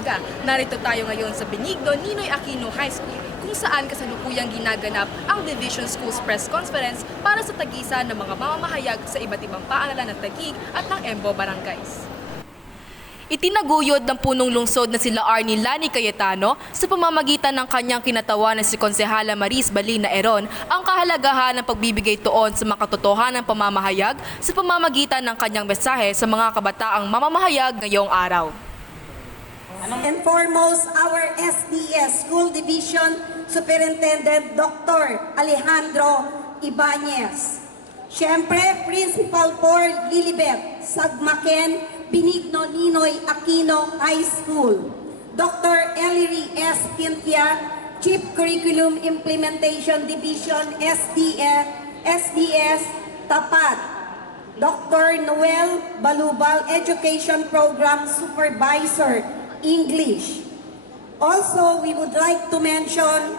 umaga. Narito tayo ngayon sa Benigno Ninoy Aquino High School kung saan kasalukuyang ginaganap ang Division Schools Press Conference para sa tagisan ng mga mamamahayag sa iba't ibang paaralan ng Taguig at ng Embo Barangays. Itinaguyod ng punong lungsod na sila Arnie Lani Cayetano sa pamamagitan ng kanyang kinatawan na si Konsehala Maris Balina Eron ang kahalagahan ng pagbibigay tuon sa makatotohanan ng pamamahayag sa pamamagitan ng kanyang mensahe sa mga kabataang mamamahayag ngayong araw. And foremost, our SDS School Division Superintendent Dr. Alejandro Ibanez. Siyempre, Principal for Lilibet Sagmaken Benigno Ninoy Aquino High School. Dr. Ellery S. Quintia, Chief Curriculum Implementation Division SDS, SDS Tapat. Dr. Noel Balubal, Education Program Supervisor, English. Also, we would like to mention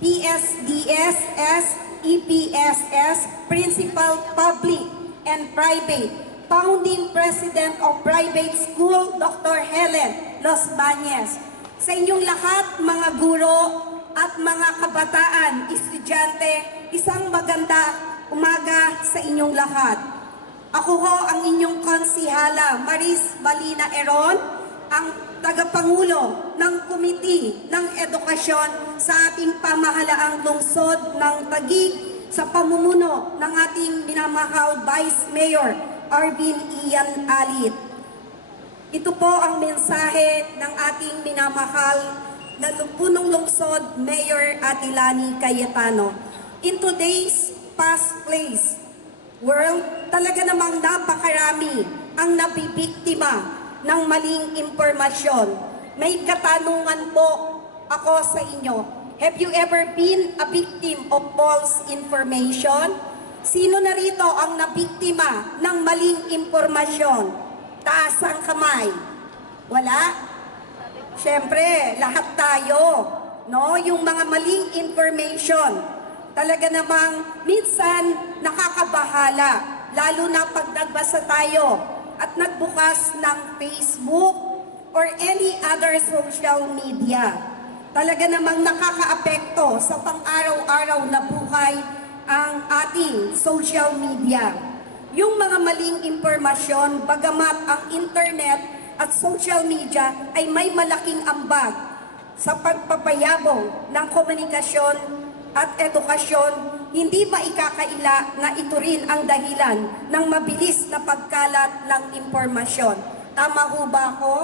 PSDSS, EPSS, Principal Public and Private, Founding President of Private School, Dr. Helen Los Bañez. Sa inyong lahat, mga guro at mga kabataan, estudyante, isang maganda umaga sa inyong lahat. Ako ho ang inyong konsihala, Maris Balina Eron, ang tagapangulo ng Komite ng Edukasyon sa ating pamahalaang lungsod ng Taguig sa pamumuno ng ating minamahal Vice Mayor Arvin Ian Alit. Ito po ang mensahe ng ating minamahal na punong lungsod Mayor Atilani Cayetano. In today's fast place world, talaga namang napakarami ang nabibiktima ng maling impormasyon. May katanungan po ako sa inyo. Have you ever been a victim of false information? Sino na rito ang nabiktima ng maling impormasyon? Taas ang kamay. Wala? Siyempre, lahat tayo. No? Yung mga maling information. Talaga namang minsan nakakabahala. Lalo na pag nagbasa tayo at nagbukas ng Facebook or any other social media. Talaga namang nakakaapekto sa pang-araw-araw na buhay ang ating social media. Yung mga maling impormasyon, bagamat ang internet at social media ay may malaking ambag sa pagpapayabong ng komunikasyon at edukasyon, hindi ba ikakaila na ito rin ang dahilan ng mabilis na pagkalat ng impormasyon? Tama ho ba ako?